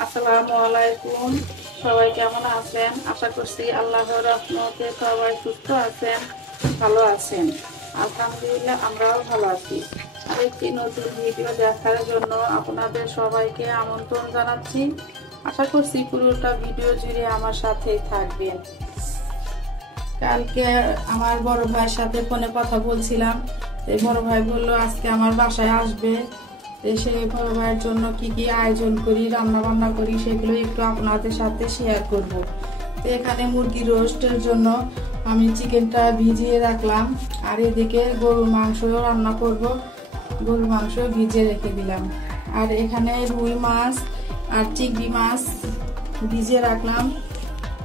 আসসালামু আলাইকুম। সবাই কেমন আছেন? আশা করছি আল্লাহর রহমতে সবাই সুস্থ আছেন, ভালো আছেন। আলহামদুলিল্লাহ, আমরাও ভালো আছি। আরেকটি নতুন ভিডিও দেখার জন্য আপনাদের সবাইকে আমন্ত্রণ জানাচ্ছি। আশা করছি পুরোটা ভিডিও জুড়ে আমার সাথেই থাকবেন। কালকে আমার বড় ভাইয়ের সাথে ফোনে কথা বলছিলাম। এই বড় ভাই বললো আজকে আমার বাসায় আসবে। সেই বড় ভাইয়ের জন্য কি কি আয়োজন করি, রান্না বান্না করি, সেগুলো একটু আপনাদের সাথে শেয়ার করব। তো এখানে মুরগি রোস্টের জন্য আমি চিকেনটা ভিজিয়ে রাখলাম, আর এদিকে গরুর মাংসও রান্না করব। গরুর মাংস ভিজিয়ে রেখে দিলাম। আর এখানে রুই মাছ আর চিংড়ি মাছ ভিজিয়ে রাখলাম।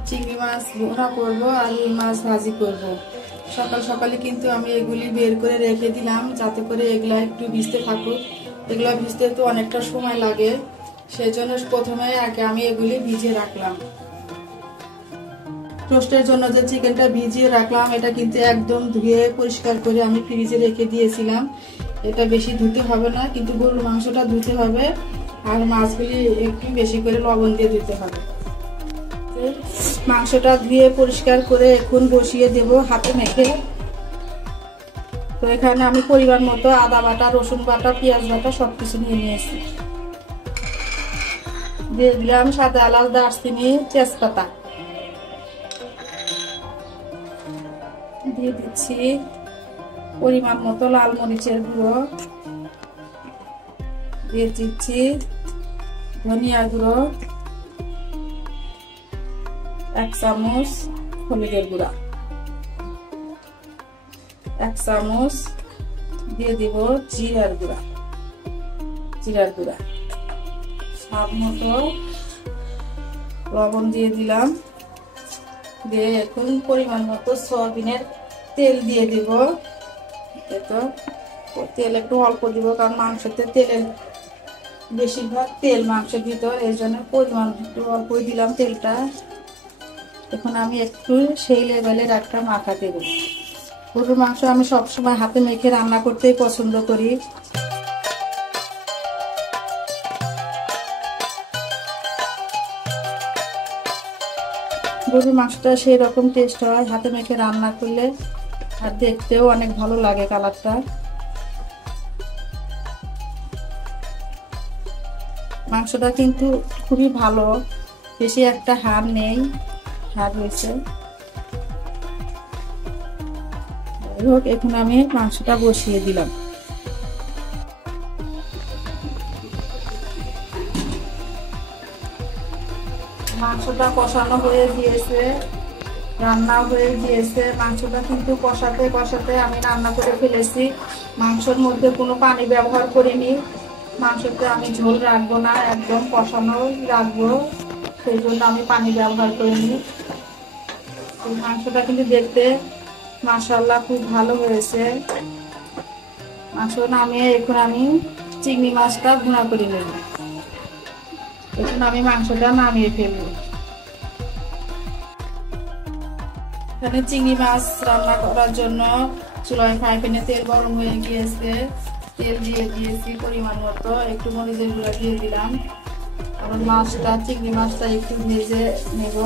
চিংড়ি মাছ ভুনা করব আর রুই মাছ ভাজি করব। সকাল সকালে কিন্তু আমি এগুলি বের করে রেখে দিলাম, যাতে করে এগুলা একটু ভিজতে থাকুক। এগুলো ভিজতে তো অনেকটা সময় লাগে, সেজন্য প্রথমে আগে আমি এগুলি ভিজিয়ে রাখলাম। রোস্টের জন্য যে চিকেনটা ভিজিয়ে রাখলাম, এটা কিন্তু একদম ধুয়ে পরিষ্কার করে আমি ফ্রিজে রেখে দিয়েছিলাম। এটা বেশি ধুতে হবে না, কিন্তু গরুর মাংসটা ধুতে হবে, আর মাছগুলি একটু বেশি করে লবণ দিয়ে ধুতে হবে। মাংসটা ধুয়ে পরিষ্কার করে এখন বসিয়ে দেব হাতে মেখে। তো এখানে আমি পরিমাণ মতো আদা বাটা, রসুন বাটা, পেঁয়াজ বাটা সবকিছু নিয়ে নিয়েছি। দিয়ে দিলাম সাদা এলাচ, দারচিনি, তেজপাতা। দিয়ে দিচ্ছি পরিমাণ মতো লাল মরিচের গুঁড়ো। দিয়ে দিচ্ছি ধনিয়া গুঁড়ো, 1 চামচ হলুদের গুঁড়া, 1 চামচ দিয়ে দিব জিরার গুঁড়া, স্বাদ মতো লবণ দিয়ে দিলাম। দিয়ে এখন পরিমাণ মতো সয়াবিনের তেল দিয়ে দিব। তো তেল একটু অল্প দিব, কারণ মাংসতে তেলের বেশিরভাগ তেল মাংসের ভিতর, এই জন্য পরিমাণ একটু অল্পই দিলাম তেলটা। এখন আমি একটু সেই লেভেলের একটা মাখা দেব। গরুর মাংস আমি সবসময় হাতে মেখে রান্না করতেই পছন্দ করি। গরুর মাংসটা সেই রকম টেস্ট হয় হাতে মেখে রান্না করলে, আর দেখতেও অনেক ভালো লাগে কালারটা। মাংসটা কিন্তু খুবই ভালো, বেশি একটা হাড় নেই, হাড় হয়েছে। এখন আমি মাংসটা বসিয়ে দিলাম। মাংসটা কষানো হয়ে গিয়েছে, রান্না হয়ে গিয়েছে। মাংসটা কিন্তু কষাতে কষাতে আমি রান্না করে ফেলেছি। মাংসের মধ্যে কোনো পানি ব্যবহার করিনি। মাংসতে আমি ঝোল রাখবো না, একদম কষানো রাখবো, সেই জন্য আমি পানি ব্যবহার করিনি। মাংসটা কিন্তু দেখতে মাশাআল্লাহ খুব ভালো হয়েছে। মাংস নামিয়ে এখন আমি চিংড়ি মাছটা ভুনা করে নেব। এখন আমি মাংসটা নামিয়ে ফেলবো। এখানে চিংড়ি মাছ রান্না করার জন্য চুলায় ফ্রাই প্যানে তেল গরম হয়ে গিয়েছে। তেল দিয়ে দিয়েছি পরিমাণ মতো, একটু মরিচের গুঁড়া দিয়ে দিলাম। আর মাছটা, চিংড়ি মাছটা একটু ভেজে নেব।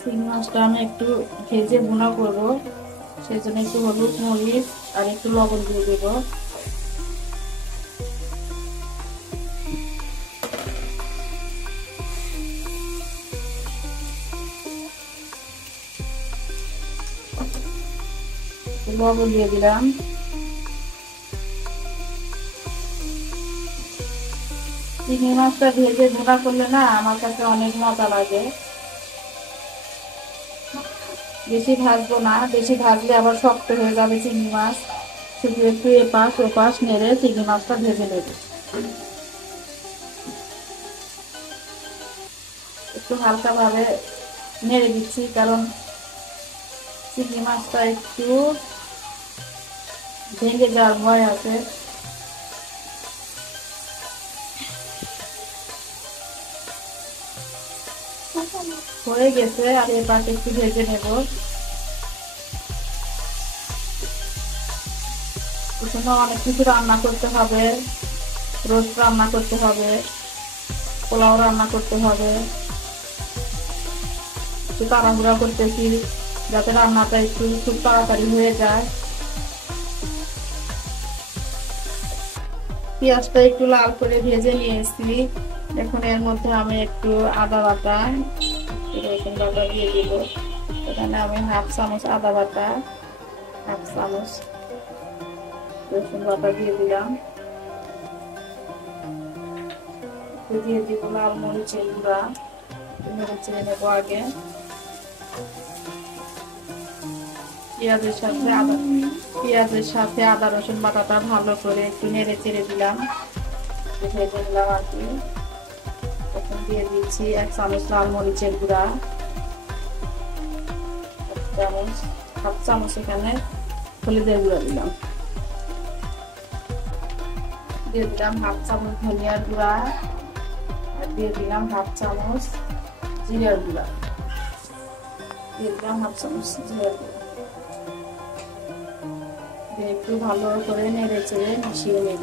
চিংড়ি মাছটা আমি একটু ভেজে ভুনা করবো, সেই জন্য একটু হলুদ, মরিচ আর একটু লবণ দিয়ে দেব। লবণ দিয়ে দিলাম। চিংড়ি মাছটা ভেজে ভুনা করলে না আমার কাছে অনেক মজা লাগে। বেশি ভাজবো না, বেশি ভাজলে আবার শক্ত হয়ে যাবে চিংড়ি মাছ। শুধু একটু এপাশ ওপাশ নেড়ে চিংড়ি মাছটা ভেজে নেবে। একটু হালকা ভাবে নেড়ে দিচ্ছি, কারণ চিংড়ি মাছটা একটু ভেঙে যাওয়ার ভয় আছে। হয়ে গেছে, আর এপাশ একটু ভেজে নেব। এখানে অনেক কিছু রান্না করতে হবে, রোস্ট রান্না করতে হবে, পোলাও রান্না করতে হবে। একটু তাড়াহুড়া করতেছি যাতে রান্নাটা একটু খুব তাড়াতাড়ি হয়ে যায়। পেঁয়াজটা একটু লাল করে ভেজে নিয়েছি। এখন এর মধ্যে আমি একটু আদা বাটা, রসুন বাটা দিয়ে দিব। এখানে আমি হাফ চামচ আদা বাটা, হাফ চামচ রসুন বাটা দিয়ে দিলাম। দিয়ে দিব লাল মরিচের গুঁড়া, মরিচে নেবো আগে। পেঁয়াজের সাথে আদা রসুন বাটাটা ভালো করে একটু নেড়ে চেড়ে দিলাম, ভেজে নিলাম আর কি। এখন দিয়ে দিচ্ছি 1 চামচ লাল মরিচের গুঁড়া, হাফ চামচ এখানে হলুদের গুঁড়া দিলাম, দিয়ে দিলাম হাফ চামচ ধনিয়ার গুঁড়া, আর দিয়ে দিলাম হাফ চামচ জিরার গুঁড়া, দিয়ে দিলাম হাফ চামচ জিরার গুঁড়া। একটু ভালো করে নেড়ে চেড়ে মিশিয়ে নেব।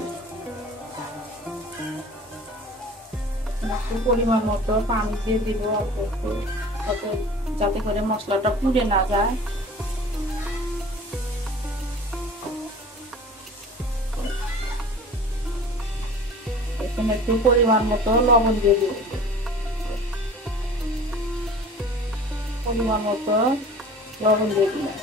পরিমাণ মতো পানি দিয়ে দিব অল্প একটু, যাতে করে মশলাটা পুড়ে না যায়। এখন একটু পরিমাণ মতো লবণ দিয়ে দিব, পরিমাণ মতো লবণ দিয়ে দিলাম।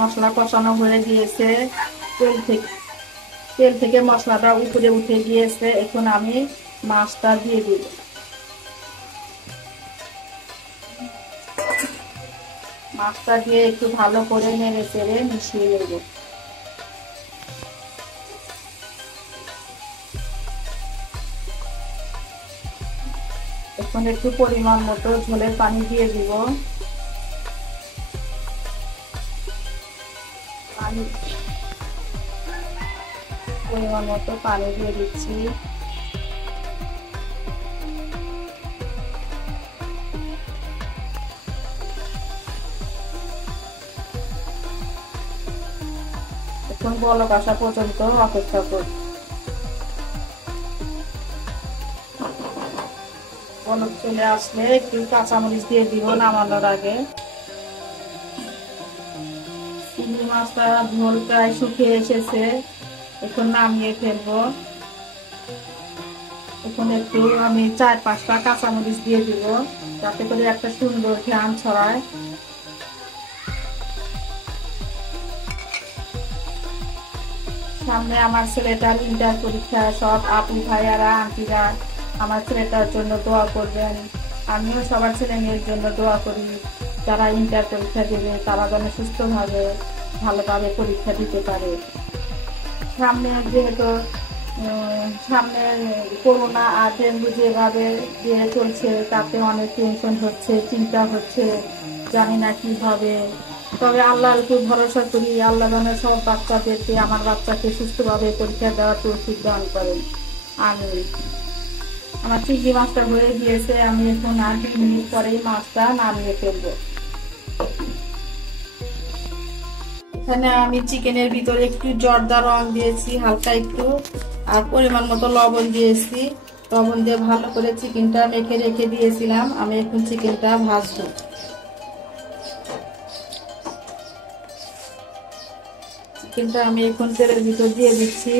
মশলা কষানো হয়ে গিয়েছে, তেল থেকে মশলাটা উপরে উঠে গিয়েছে। এখন আমি মাছটা দিয়ে দিব। মাছটা দিয়ে একটু ভালো করে নেড়ে চেড়ে মিশিয়ে নেব। এখন একটু পরিমাণ মতো ঝোলের পানি দিয়ে দিব। পরিমাণ মতো পানি দিয়ে দিচ্ছি। এখন বলক আসা পর্যন্ত অপেক্ষা করি। বলক চলে আসলে একটু কাঁচামরিচ দিয়ে দিব নামানোর আগে। চিংড়ি মাছটা ঝোল প্রায় শুকিয়ে এসেছে, এখন নামিয়ে ফেলবো। এখন একটু আমি 4-5টা কাঁচামরিচ দিয়ে দিব, যাতে করে একটা সুন্দর ঘ্রাণ ছড়ায়। সামনে আমার ছেলেটার ইন্টার পরীক্ষা, সব আপু ভাইয়ারা আন্টিরা আমার ছেলেটার জন্য দোয়া করবেন। আমিও সবার ছেলে মেয়ের জন্য দোয়া করি, যারা ইন্টার পরীক্ষা দেবে তারা যেন সুস্থভাবে ভালোভাবে পরীক্ষা দিতে পারে। সামনে যেহেতু সামনে করোনা আর ডেঙ্গু যেভাবে দিয়ে চলছে, তাতে অনেক টেনশন হচ্ছে, চিন্তা হচ্ছে, জানি না কি হবে। তবে আল্লাহর উপর ভরসা করি, আল্লাহ যেন সব বাচ্চাদেরকে, আমার বাচ্চাকে সুস্থভাবে পরীক্ষা দেওয়ার তৌফিক দান করেন। আমার চিংড়ি মাছটা হয়ে গিয়েছে, আমি এখন আর 2 মিনিট পরেই মাছটা নামিয়ে ফেলবো। এখানে আমি চিকেনের ভিতরে একটু জর্দা রং দিয়েছি হালকা একটু, আর পরিমাণ মতো লবণ দিয়েছি। লবণ দিয়ে ভালো করে চিকেনটা মেখে রেখে দিয়েছিলাম। আমি এখন চিকেনটা ভাজবো। চিকেনটা আমি এখন তেলের ভিতর দিয়ে দিচ্ছি।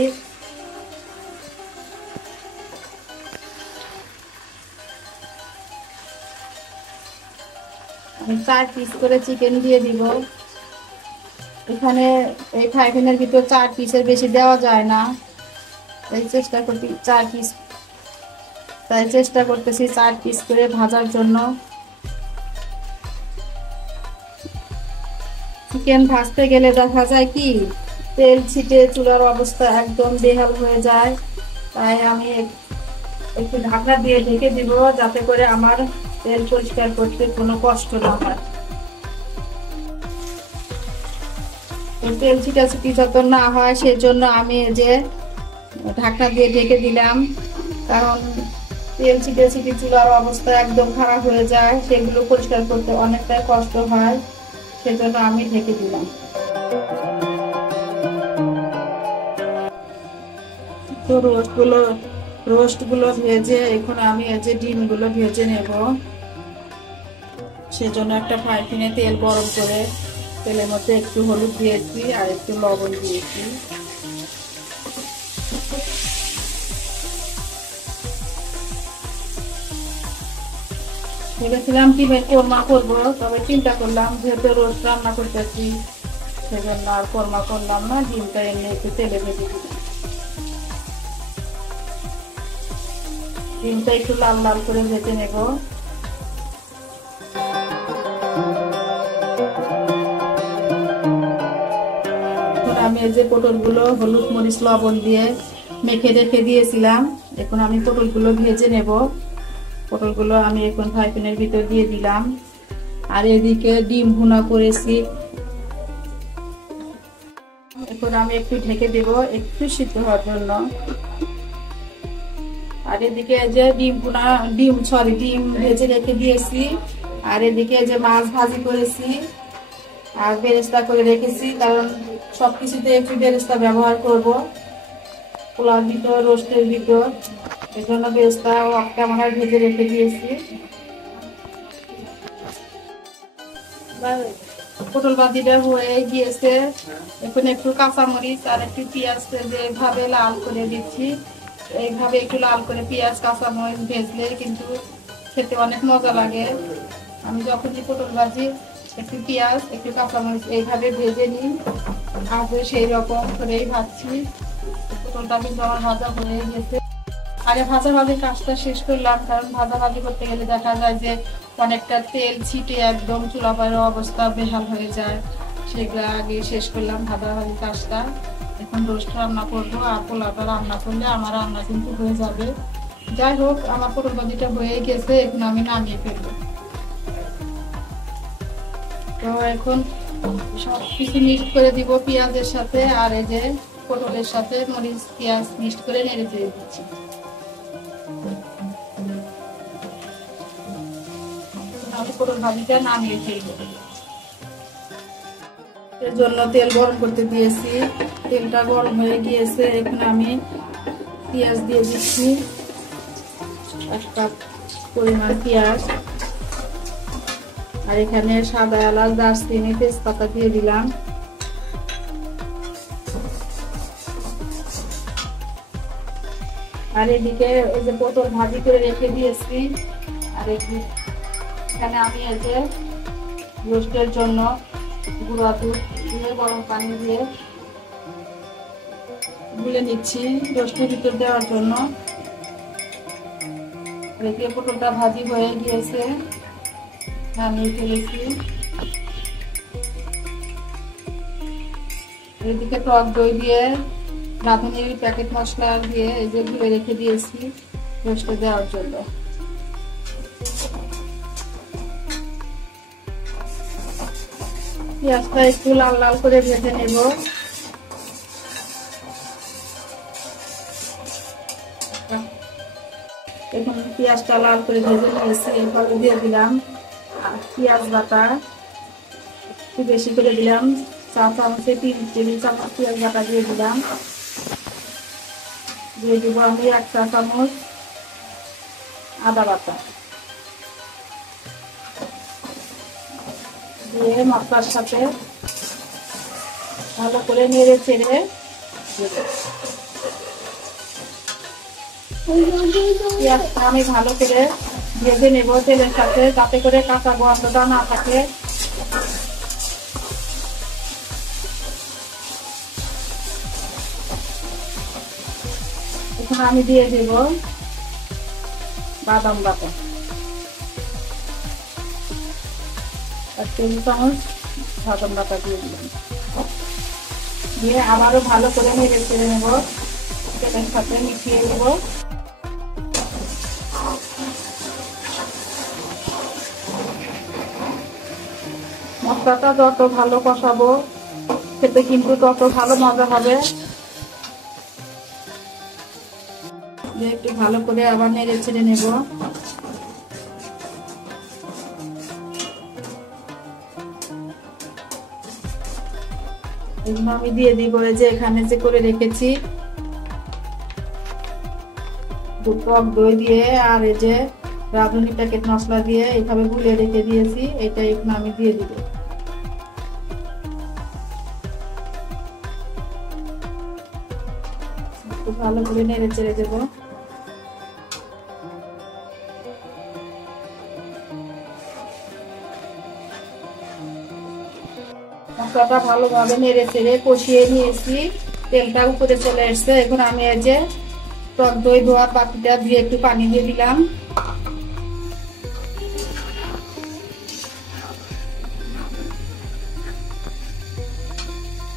আমি 4 পিস করে চিকেন দিয়ে দিব। এখানে এই ফ্রাই প্যানের ভিতর 4 পিসের বেশি দেওয়া যায় না, তাই চেষ্টা করতেছি 4 পিস করে ভাজার জন্য। চিকেন ভাজতে গেলে দেখা যায় কি তেল ছিটে চুলার অবস্থা একদম বেহাল হয়ে যায়, তাই আমি একটু ঢাকনা দিয়ে ঢেকে দিব, যাতে করে আমার তেল পরিষ্কার করতে কোনো কষ্ট না হয়। তেল ছিটাছিটি যত না হয় সেজন্য আমি যে ঢাকনা দিয়ে ঢেকে দিলাম। কারণ তেল ছিটে ছিটে চুলার অবস্থা একদম খারাপ হয়ে যায়, সেগুলো পরিষ্কার করতে অনেকটাই কষ্ট হয়, সেজন্য আমি ঢেকে দিলাম। তো রোস্টগুলো ভেজে এখন আমি এই যে ডিমগুলো ভেজে নেব। সেজন্য একটা ফ্রাই প্যানে তেল গরম করে তেলের মধ্যে একটু হলুদ দিয়েছি আর একটু লবণ দিয়েছি। ভেবেছিলাম ডিমের কোরমা করবো, তবে চিন্তা করলাম যেহেতু রোস্ট রান্না করতেছি সেজন্য আর কোরমা করলাম না, ডিমটা এমনি একটু তেলে ভেজে দিলাম। ডিমটা একটু লাল লাল করে ভেজে নেব। আমি এই যে পটলগুলো হলুদ মরিচ লবণ দিয়ে মেখে রেখে দিয়েছিলাম, এখন আমি পটলগুলো ভেজে নেব। পটলগুলো আমি এখন ফ্রাই প্যানের ভিতর দিয়ে দিলাম। আর এদিকে ডিম ভুনা করেছি, এখন আমি একটু ঢেকে দেব একটু সিদ্ধ হওয়ার জন্য। আর এদিকে যে ডিম ভেজে রেখে দিয়েছি, আর এদিকে যে মাছ ভাজি করেছি আর বেরেস্তা করে রেখেছি, কারণ সবকিছুতে একটু বেরেস্তা ব্যবহার করব পোলার ভিতর রোস্টের ভিতর, এই জন্য বেরেস্তা অফ ক্যামেরায় ভেজে রেখে দিয়েছি। পটল ভাজিটা হয়ে গিয়েছে, এখন একটু কাঁচামরিচ আর একটু পেঁয়াজ যেভাবে লাল করে দিচ্ছি, এইভাবে একটু লাল করে পেঁয়াজ কাঁচামরিচ ভেজলে কিন্তু খেতে অনেক মজা লাগে। আমি যখনই পটল ভাজি একটু পেঁয়াজ একটু কাঁচামরিচ এইভাবে ভেজে নিই, আগে সেই রকম করেই ভাজছি। পটলটা কিন্তু আমার ভাজা হয়ে গেছে। আগে ভাজাভাজির কাজটা শেষ করলাম, কারণ ভাজাভাজি করতে গেলে দেখা যায় যে অনেকটা তেল ছিটে একদম চুলাপায়ের অবস্থা বেহাল হয়ে যায়, সেগুলো আগে শেষ করলাম ভাজাভাজির কাজটা। এখন রোস্ট রান্না করবো, আর পোলাওটা রান্না করলে আমার রান্না কিন্তু হয়ে যাবে। যাই হোক, আমার পটল ভাজিটা হয়ে গেছে, এখন আমি নামিয়ে ফেলবো। তো এখন সবকিছু মিক্স করে দিব পেঁয়াজের সাথে, আর এই যে পটলের সাথে মরিচ পেঁয়াজ মিক্স করে নেড়ে দিয়ে দিচ্ছি। আমি পটল ভাজিটা নামিয়ে ফেলবো। এর জন্য তেল গরম করতে দিয়েছি, তেলটা গরম হয়ে গিয়েছে, এখন আমি পেঁয়াজ দিয়ে দিচ্ছি, 1 কাপ পরিমাণ পেঁয়াজ। আর এখানে সাদা এলাচ দারচিনি তেজপাতা দিয়ে দিলাম। আর এদিকে এই যে পটল ভাজি করে রেখে দিয়েছি, আর এখানে আমি এই যে রোস্টের জন্য গুঁড়া দুধ দিয়ে গরম পানি দিয়ে গুলে নিচ্ছি রোস্টের ভিতর দেওয়ার জন্য। এদিকে পটলটা ভাজি হয়ে গিয়েছে, নামিয়ে ফেলেছি। এদিকে টক দই দিয়ে রাঁধুনির প্যাকেট মশলা দিয়ে এই যে গুলে রেখে দিয়েছি রোস্টে দেওয়ার জন্য। পেঁয়াজটা একটু লাল লাল করে ভেজে নেব। এখন পেঁয়াজটা লাল করে ভেজে নিয়েছি, এরপরে দিয়ে দিলাম পেঁয়াজ বাটা, একটু বেশি করে দিলাম, 4 চামচে 3 টেবিল চামচ পেঁয়াজ বাটা দিয়ে দিলাম। দিয়ে দিব আমি 1 চা চামচ আদা বাটা, দিয়ে মশলার সাথে ভালো করে নেড়ে চেড়ে পেঁয়াজটা আমি ভালো করে ভেজে নেব তেলের সাথে, যাতে করে কাঁচা গন্ধটা না থাকে। এখন আমি দিয়ে দেব বাদাম বাটা, 1 টেবিল চামচ বাদাম বাটা দিয়ে দিলাম। দিয়ে আবারও ভালো করে নেড়ে চেড়ে নেব, তেলের সাথে মিশিয়ে নেব। মশলাটা যত ভালো কষাবো খেতে কিন্তু তত ভালো মজা হবে। একটু ভালো করে আবার নেড়ে ছেড়ে নেব। আমি দিয়ে দিব যে এখানে যে করে রেখেছি টক দই দিয়ে, আর এই যে রাঁধুনি প্যাকেট মশলা দিয়ে এইভাবে গুলে রেখে দিয়েছি, এটা এখন আমি দিয়ে দিব। খুব ভালো করে নেড়ে চেড়ে দেব। মশলাটা ভালোভাবে নেড়ে চেড়ে কষিয়ে নিয়েছি, তেলটা উপরে চলে এসছে। এখন আমি এই যে টক দই ধোয়া বাটিটা দিয়ে একটু পানি দিয়ে দিলাম।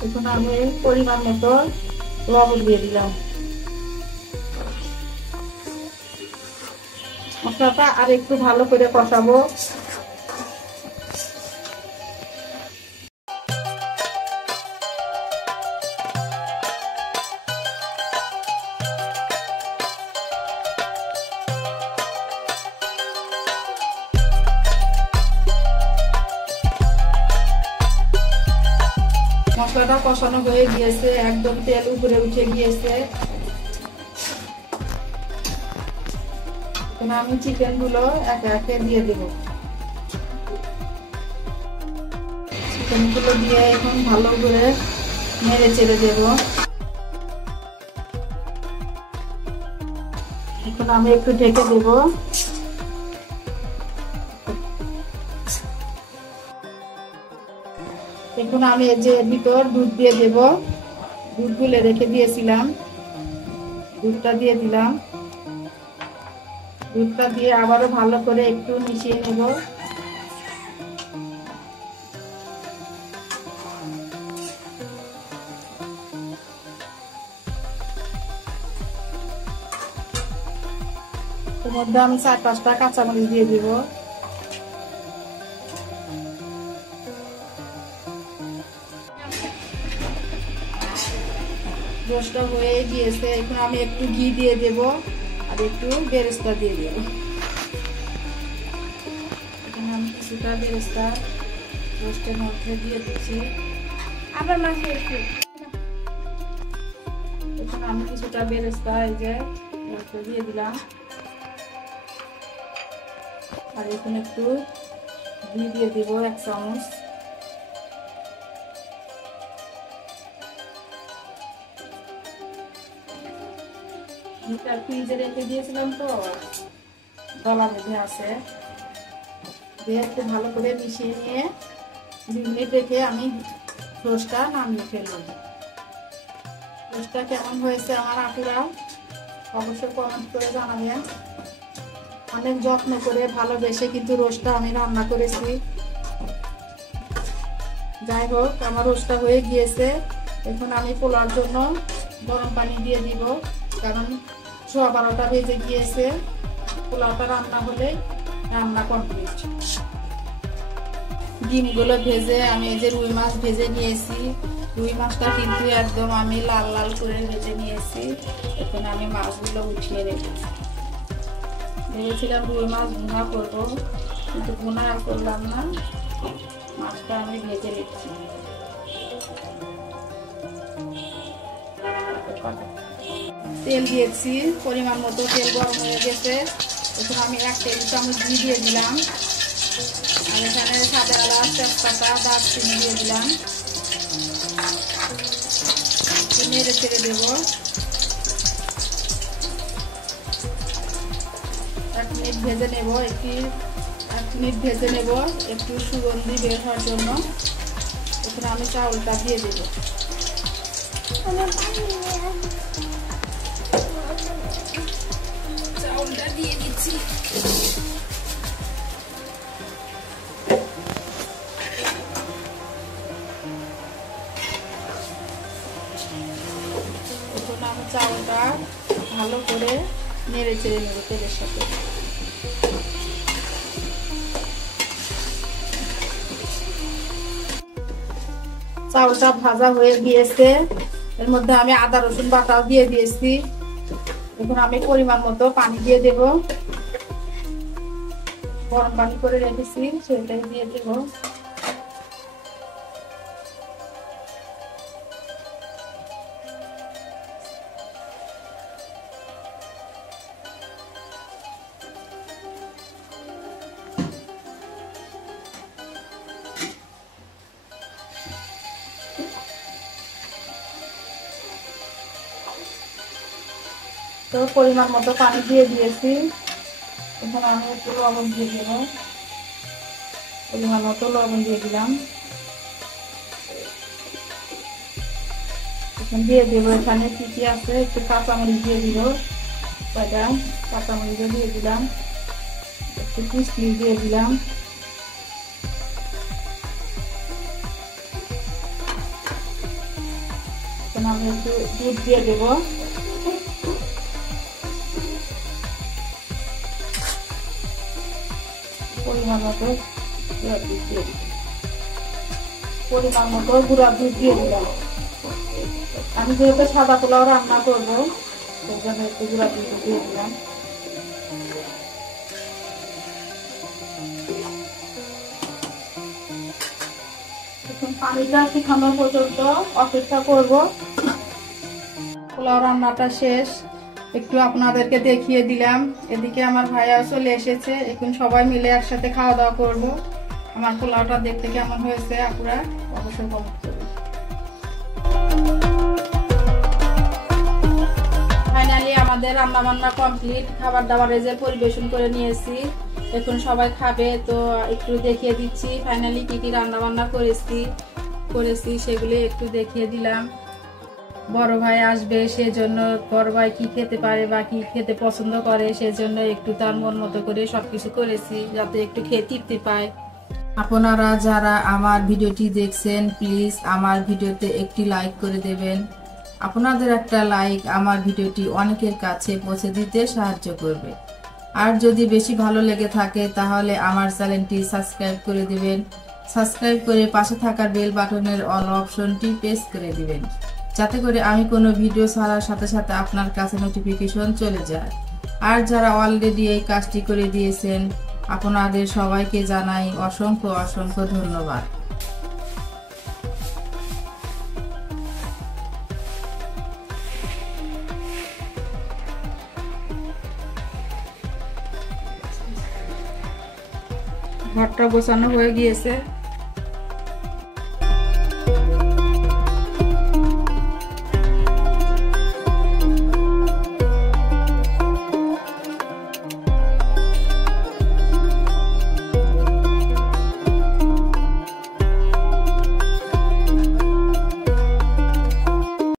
এখন আমি পরিমাণ মতো লবণ দিয়ে দিলাম। মশলাটা আর একটু ভালো করে কষাবো। মশলাটা কষানো হয়ে গিয়েছে, একদম তেল উপরে উঠে গিয়েছে। এখন আমি চিকেন গুলো একে একে দিয়ে দেব। চিকেন গুলো দিয়ে এখন ভালো করে নেড়ে চেড়ে দেব। এখন আমি একটু ঢেকে দেব। এখন আমি এই যে ভিতর দুধ দিয়ে দেব। দুধ গুলে রেখে দিয়েছিলাম, দুধটা দিয়ে দিলাম। দুধটা দিয়ে আবারও ভালো করে একটু মিশিয়ে নেব। এর মধ্যে আমি 4-5টা কাঁচামরিচ দিয়ে দিব। রোস্টটা হয়ে গিয়েছে, এখন আমি একটু ঘি দিয়ে দেব আর একটু বেরেস্তা দিয়ে দেব। এখানে আমি কিছুটা বেরেস্তা রোস্টের মধ্যে দিয়ে দিচ্ছি। আবার মাছে এখন আমি কিছুটা বেরেস্তা এই যে দিয়ে দিলাম, আর এখানে একটু ঘি দিয়ে দিব 1 চামচ। ফ্রিজে রেখে দিয়েছিলাম তো গলা বেঁধে আছে, দিয়ে একটু ভালো করে মিশিয়ে নিয়ে 2 মিনিট রেখে আমি রোস্টটা নামিয়ে ফেললাম। রোস্টটা কেমন হয়েছে আমার আপুরা অবশ্যই কমেন্ট করে জানাবেন। অনেক যত্ন করে ভালোবেসে কিন্তু রোস্টটা আমি রান্না করেছি। যাই হোক, আমার রোস্টটা হয়ে গিয়েছে। এখন আমি পোলার জন্য গরম পানি দিয়ে দিব, কারণ 12টা বেজে গিয়েছে। পোলাওটা রান্না হলে রান্না কমপ্লিট। ডিমগুলো ভেজে আমি এই যে রুই মাছ ভেজে নিয়েছি। রুই মাছটা কিন্তু একদম আমি লাল লাল করে ভেজে নিয়েছি। এখন আমি মাছগুলো উঠিয়ে রেখেছি। ভেবেছিলাম রুই মাছ ভুনা করবো, কিন্তু ভুনা আর করলাম না, মাছটা আমি ভেজে রেখেছি। তেল দিয়েছি পরিমাণ মতো, তেল গরম হয়ে গেছে। এখন আমি 1 টেবিল চামচ ঘি দিয়ে দিলাম, আর এখানে সাদা এলাচ, তেজপাতা, দারচিনি দিয়ে দিলাম। নেড়ে ছেড়ে দেব। 1 মিনিট ভেজে নেব, 1 মিনিট ভেজে নেব একটু সুগন্ধি বের হওয়ার জন্য। এখন আমি চাউলটা দিয়ে দেব। চাউলটা দিয়ে দিচ্ছি। এখন আমি চাউলটা ভালো করে নেড়ে চেড়ে নেব তেলের সাথে। চাউলটা ভাজা হয়ে গিয়েছে, এর মধ্যে আমি আদা রসুন বাটাও দিয়ে দিয়েছি। এখন আমি পরিমাণ মতো পানি দিয়ে দেব, গরম পানি করে রেখেছি সেটাই দিয়ে দেব। তো পরিমাণ মতো পানি দিয়ে দিয়েছি, এখন আমি একটু লবণ দিয়ে দেবো, পরিমাণ মতো লবণ দিয়ে দিলাম। এখন দিয়ে দেবো এখানে কি কি আছে, একটু কাঁচামরিচ দিয়ে দিব, কয়টা কাঁচামরিচ দিয়ে দিলাম, একটু কিশমিশ দিয়ে দিলাম, এখন আমি একটু দুধ দিয়ে দেবো, পরিমাণ মতো গুঁড়া দুধ দিয়ে দিলাম। আমি যেহেতু সাদা পোলাও রান্না করবো সেজন্য একটু গুঁড়া দুধ দিয়ে দিলাম। এখন পানিটা শুকানো পর্যন্ত অপেক্ষা করব। পোলাও রান্নাটা শেষ, একটু আপনাদেরকে দেখিয়ে দিলাম। এদিকে আমার ভাইয়া চলে এসেছে, এখন সবাই মিলে একসাথে খাওয়া দাওয়া করব। আমার পোলাওটা দেখতে কেমন হয়েছে আপনারা অবশ্যই কমেন্ট করবেন। ফাইনালি আমাদের রান্না বান্না কমপ্লিট, খাবার দাবারে যে পরিবেশন করে নিয়েছি, এখন সবাই খাবে। তো একটু দেখিয়ে দিচ্ছি ফাইনালি কি কি রান্না বান্না করেছি সেগুলি একটু দেখিয়ে দিলাম। বড় ভাই আসবে, সেজন্য বড় ভাই কি খেতে পারে বা কি খেতে পছন্দ করে সেজন্য একটু তার মন মতো করে সবকিছু করেছি যাতে একটু খেয়ে তৃপ্তি পায়। আপনারা যারা আমার ভিডিওটি দেখছেন প্লিজ আমার ভিডিওতে একটি লাইক করে দেবেন। আপনাদের একটা লাইক আমার ভিডিওটি অনেকের কাছে পৌঁছে দিতে সাহায্য করবে। আর যদি বেশি ভালো লেগে থাকে তাহলে আমার চ্যানেলটি সাবস্ক্রাইব করে দিবেন। সাবস্ক্রাইব করে পাশে থাকার বেল বাটনের অল অপশনটি প্রেস করে দিবেন, যাতে করে আমি কোনো ভিডিও ছাড়ার সাথে সাথে আপনার কাছে নোটিফিকেশন চলে যায়। আর যারা অলরেডি এই কাজটি করে দিয়েছেন আপনাদের সবাইকে জানাই অসংখ্য অসংখ্য ধন্যবাদ। ঘরটা গোছানো হয়ে গিয়েছে।